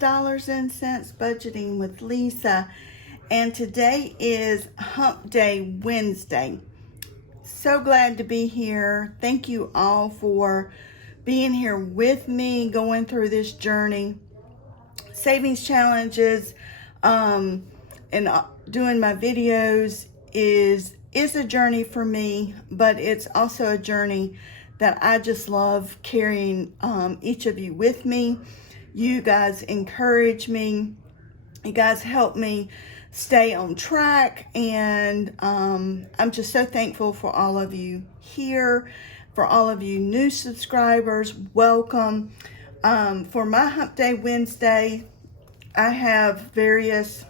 Dollars and Cents Budgeting with Lisa, and today is Hump Day Wednesday. So glad to be here. Thank you all for being here with me, going through this journey. Savings challenges and doing my videos is a journey for me, but it's also a journey that I just love carrying each of you with me. You guys encourage me. You guys help me stay on track, and I'm just so thankful for all of you here, for all of you new subscribers. Welcome. For my Hump Day Wednesday, I have various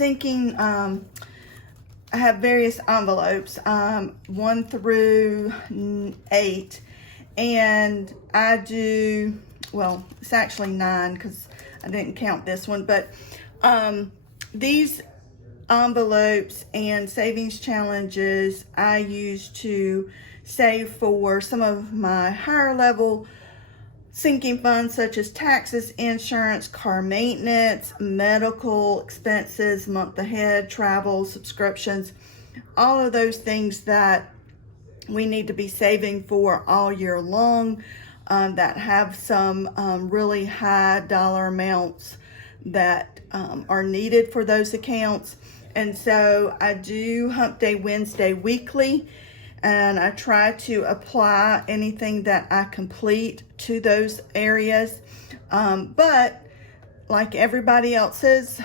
I have various envelopes, 1 through 8, and I do, well, it's actually 9 because I didn't count this one, but these envelopes and savings challenges I use to save for some of my higher level sinking funds, such as taxes, insurance, car maintenance, medical expenses, month ahead, travel, subscriptions, all of those things that we need to be saving for all year long, that have some really high dollar amounts that are needed for those accounts. And so I do Hump Day Wednesday weekly, and I try to apply anything that I complete to those areas. But like everybody else's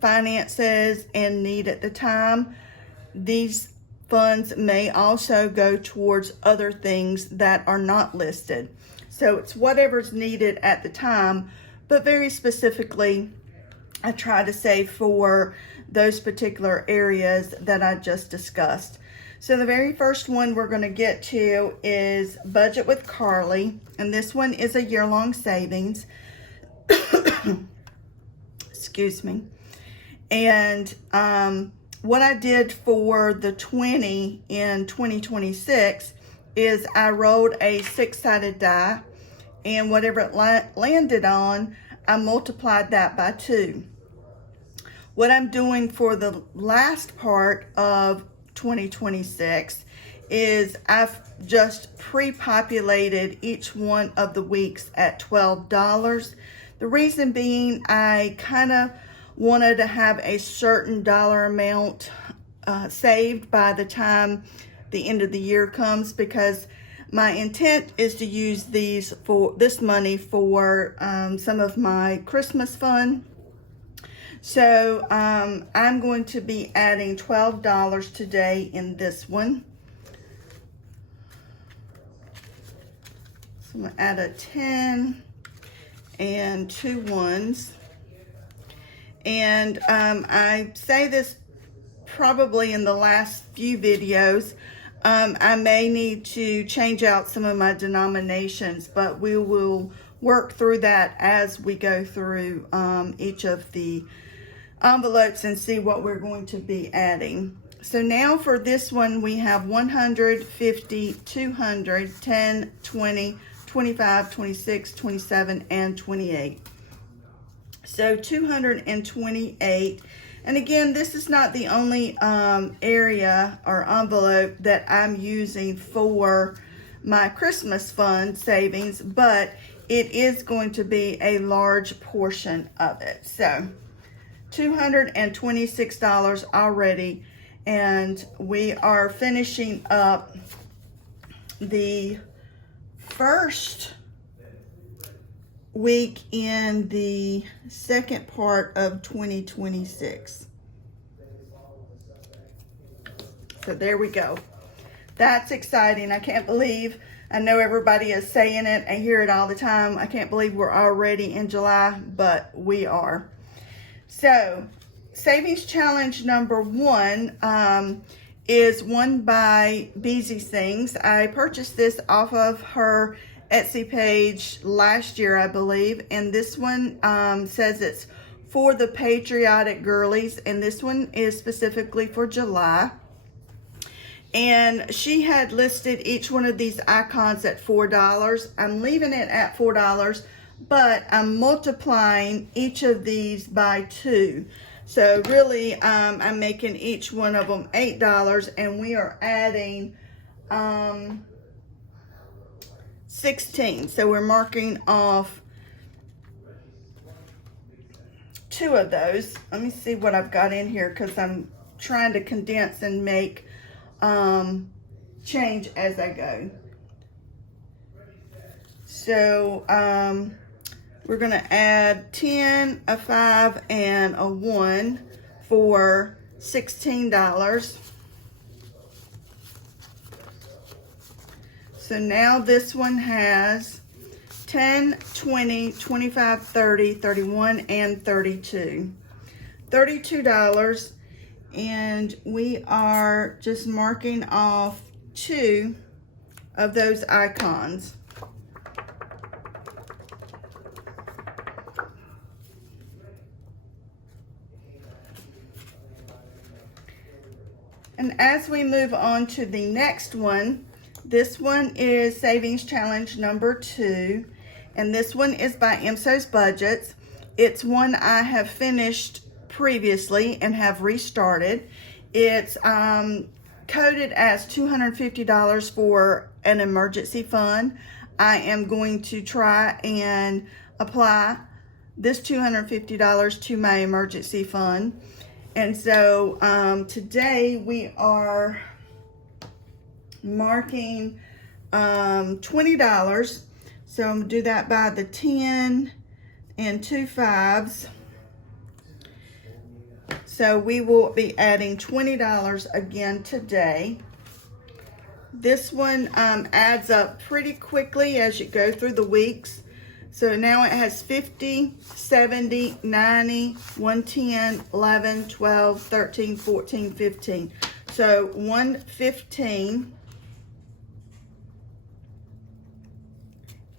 finances and need at the time, these funds may also go towards other things that are not listed. So it's whatever's needed at the time, but very specifically, I try to save for those particular areas that I just discussed. So the very first one we're going to get to is Budget with Carly, and this one is a year-long savings. Excuse me. And what I did for the 20 in 2026 is I rolled a 6-sided die, and whatever it landed on, I multiplied that by 2. What I'm doing for the last part of 2026 is I've just pre-populated each one of the weeks at $12. The reason being, I kind of wanted to have a certain dollar amount saved by the time the end of the year comes, because my intent is to use this money for some of my Christmas fund. So I'm going to be adding $12 today in this one. So I'm going to add a 10 and 2 ones. And I say this probably in the last few videos. I may need to change out some of my denominations, but we will work through that as we go through each of the envelopes and see what we're going to be adding. So now for this one, we have 100, 50, 200, 10, 20, 25, 26, 27, and 28. So 228. And again, this is not the only area or envelope that I'm using for my Christmas fund savings, but it is going to be a large portion of it. So $226 already, and we are finishing up the first week in the second part of 2026. So there we go. That's exciting. I can't believe, I know everybody is saying it, I hear it all the time, I can't believe we're already in July, but we are. So savings challenge number 1 is one by Beezy Things. I purchased this off of her Etsy page last year, I believe, and this one says it's for the patriotic girlies, and this one is specifically for July. And she had listed each one of these icons at $4. I'm leaving it at $4, but I'm multiplying each of these by 2. So really, I'm making each one of them $8, and we are adding 16. So we're marking off 2 of those. Let me see what I've got in here, because I'm trying to condense and make change as I go. So we're going to add 10, a 5, and a 1 for $16. So now this one has 10, 20, 25, 30, 31, and 32. $32, and we are just marking off 2 of those icons. And as we move on to the next one, this one is Savings Challenge number 2, and this one is by MSO's Budgets. It's one I have finished previously and have restarted. It's coded as $250 for an emergency fund. I am going to try and apply this $250 to my emergency fund. And so today we are marking $20. So I'm gonna do that by the 10 and 2 5s. So we will be adding $20 again today. This one adds up pretty quickly as you go through the weeks. So now it has 50, 70, 90, 110, 11, 12, 13, 14, 15. So 115.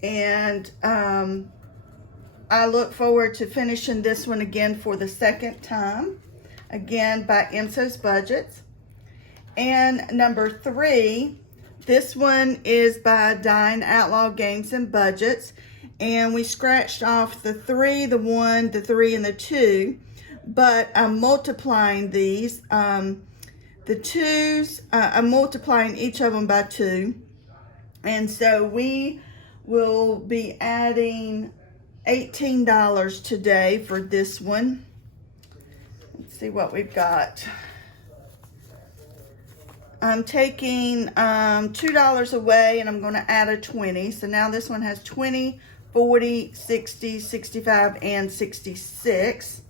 And I look forward to finishing this one again for the second time, again by MSO's Budgets. And number 3, this one is by Dine Outlaw Games and Budgets. And we scratched off the 3, the 1, the 3, and the 2. But I'm multiplying these. The 2s, I'm multiplying each of them by 2. And so we will be adding $18 today for this one. Let's see what we've got. I'm taking $2 away, and I'm going to add a 20. So now this one has 20, 40, 60, 65, and 66.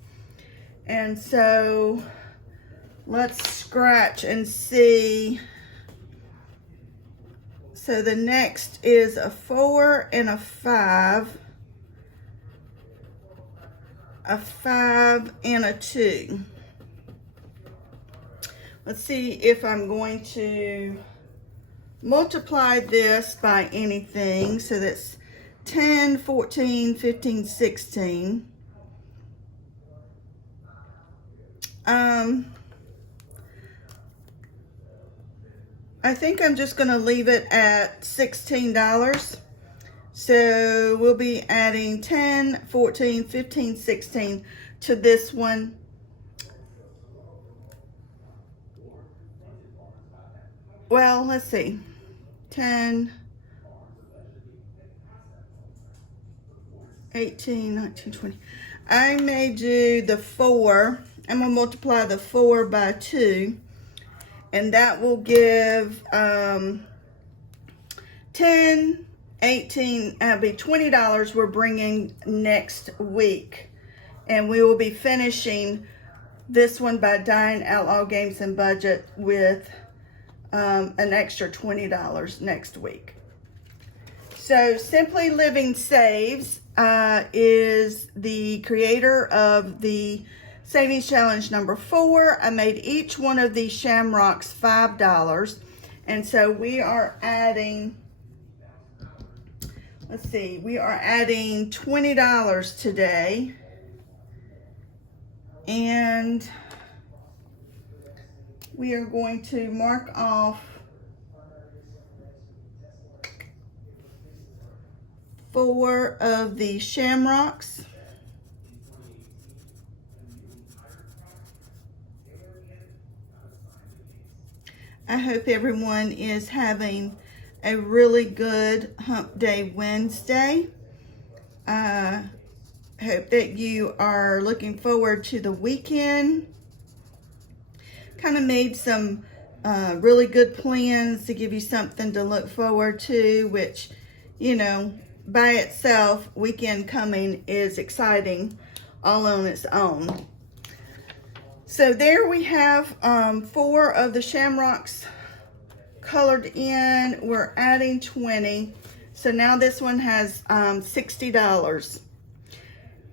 And so let's scratch and see. So the next is a 4 and a 5, a 5 and a 2. Let's see if I'm going to multiply this by anything. So that's 10, 14, 15, 16. I think I'm just going to leave it at $16. So we'll be adding 10, 14, 15, 16 to this one. Well, let's see. 10, 18, 19, 20. I may do the 4. I'm going to multiply the 4 by 2. And that will give 10, 18, it'll be $20 we're bringing next week. And we will be finishing this one by Dine Outlaw Games and Budget with an extra $20 next week. So Simply Living Saves is the creator of the Savings Challenge number 4. I made each one of these shamrocks $5. And so we are adding, let's see, we are adding $20 today. And we are going to mark off 4 of the shamrocks. I hope everyone is having a really good Hump Day Wednesday. I hope that you are looking forward to the weekend. Kind of made some really good plans to give you something to look forward to, which, you know, by itself, weekend coming is exciting all on its own. So there we have 4 of the shamrocks colored in. We're adding 20. So now this one has $60.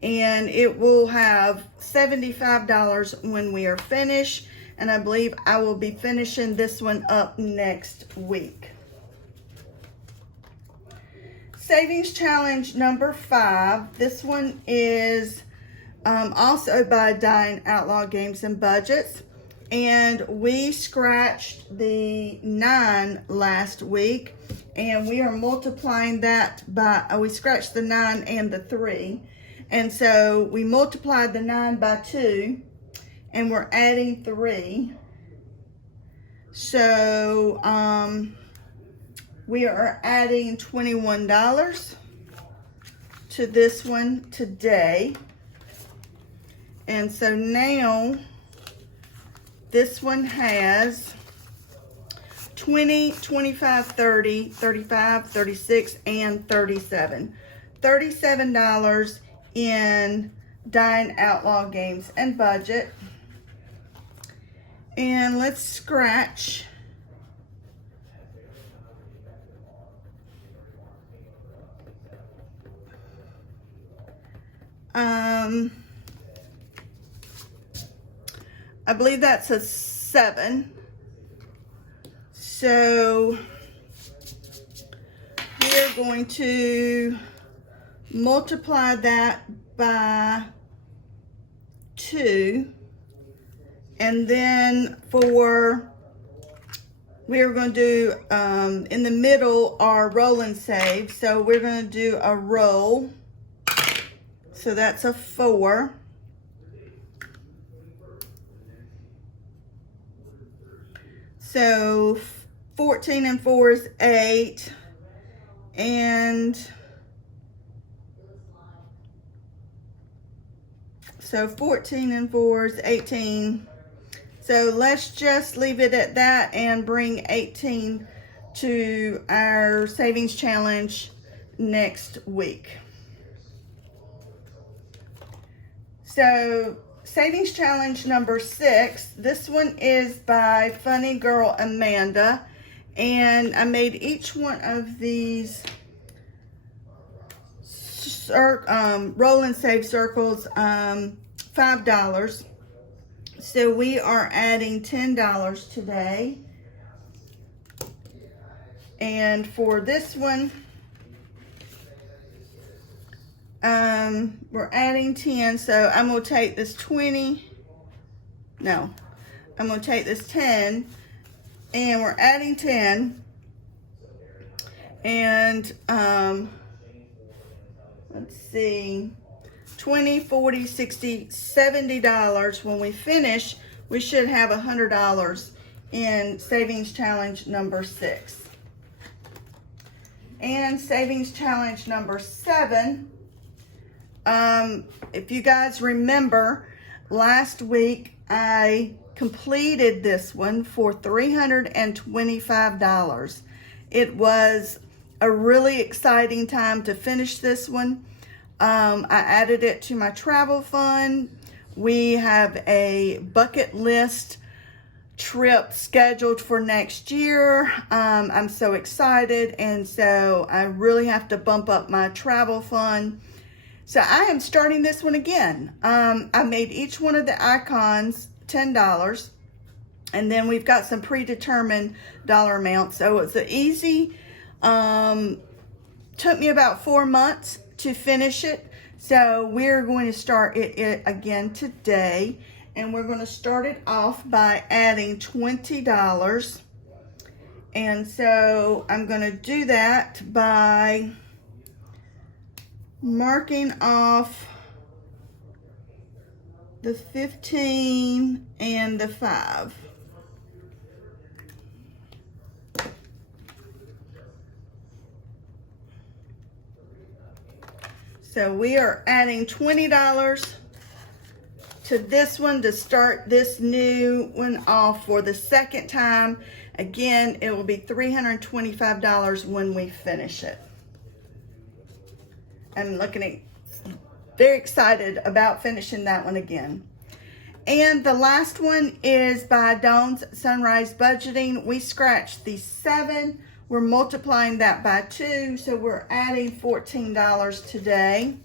And it will have $75 when we are finished. And I believe I will be finishing this one up next week. Savings Challenge number 5. This one is also by Dine Outlaw Games and Budgets, and we scratched the 9 last week, and we are multiplying that by, we scratched the 9 and the 3, and so we multiplied the 9 by 2, and we're adding 3, so we are adding $21 to this one today. And so now this one has 20, 25, 30, 35, 36, and 37. $37 in Dine Outlaw Games and Budget. And let's scratch. I believe that's a 7. So we're going to multiply that by 2. And then we're going to do, in the middle are roll and save. So we're going to do a roll. So that's a 4. So 14 and 4 is 8, and so 14 and 4 is 18. So let's just leave it at that and bring 18 to our savings challenge next week. So savings challenge number 6, this one is by Funny Girl Amanda, and I made each one of these roll and save circles $5. So we are adding $10 today. And for this one, we're adding 10, so I'm going to take this 20, no, I'm going to take this 10, and we're adding 10, and, let's see, 20, 40, 60, $70. When we finish, we should have $100 in savings challenge number 6. And savings challenge number 7, if you guys remember, last week I completed this one for $325. It was a really exciting time to finish this one. I added it to my travel fund. We have a bucket list trip scheduled for next year. I'm so excited, and so I really have to bump up my travel fund. So I am starting this one again. I made each one of the icons $10, and then we've got some predetermined dollar amounts. So it's easy. Took me about 4 months to finish it. So we're going to start it again today, and we're going to start it off by adding $20. And so I'm going to do that by marking off the 15 and the 5. So we are adding $20 to this one to start this new one off for the second time. Again, it will be $325 when we finish it. I'm very excited about finishing that one again. And the last one is by Dawn's Sunrise Budgeting. We scratched the 7. We're multiplying that by 2, so we're adding $14 today.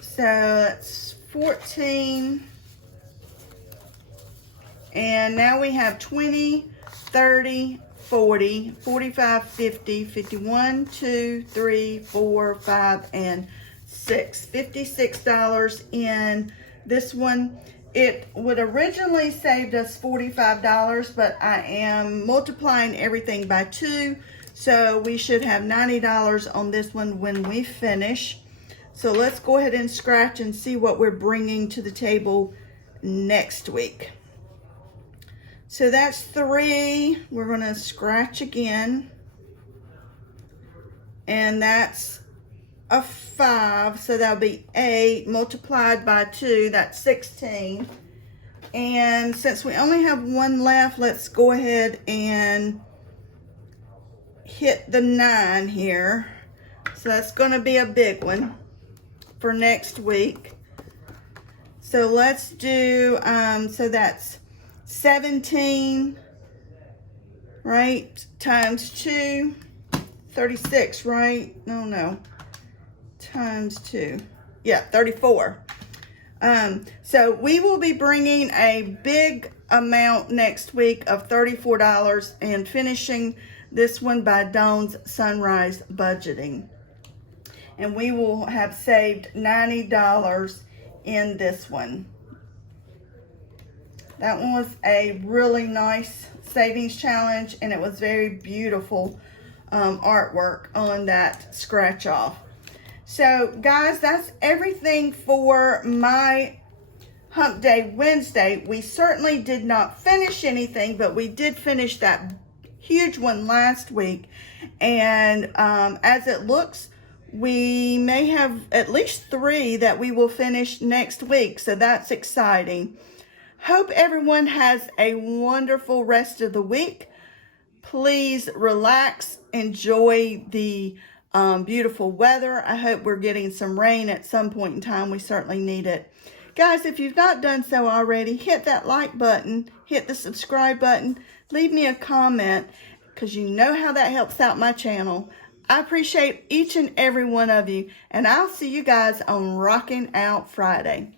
So that's 14. And now we have 20, 30, 40, 45, 50, 51, 2, 3, 4, 5, and 6. $56 in this one. It would originally saved us $45, but I am multiplying everything by 2, so we should have $90 on this one when we finish. So let's go ahead and scratch and see what we're bringing to the table next week. So that's 3. We're going to scratch again. And that's a 5. So that'll be 8 multiplied by 2. That's 16. And since we only have 1 left, let's go ahead and hit the 9 here. So that's going to be a big one for next week. So let's do, so that's 17, right, times 2, 36, right? No, times 2, yeah, 34. So we will be bringing a big amount next week of $34 and finishing this one by Dawn's Sunrise Budgeting. And we will have saved $90 in this one. That one was a really nice savings challenge, and it was very beautiful artwork on that scratch off. So guys, that's everything for my Hump Day Wednesday. We certainly did not finish anything, but we did finish that huge one last week. And as it looks, we may have at least 3 that we will finish next week. So that's exciting. Hope everyone has a wonderful rest of the week. Please relax, enjoy the beautiful weather. I hope we're getting some rain at some point in time. We certainly need it. Guys, if you've not done so already, hit that like button, hit the subscribe button, leave me a comment, because you know how that helps out my channel. I appreciate each and every one of you, and I'll see you guys on Rockin' Out Friday.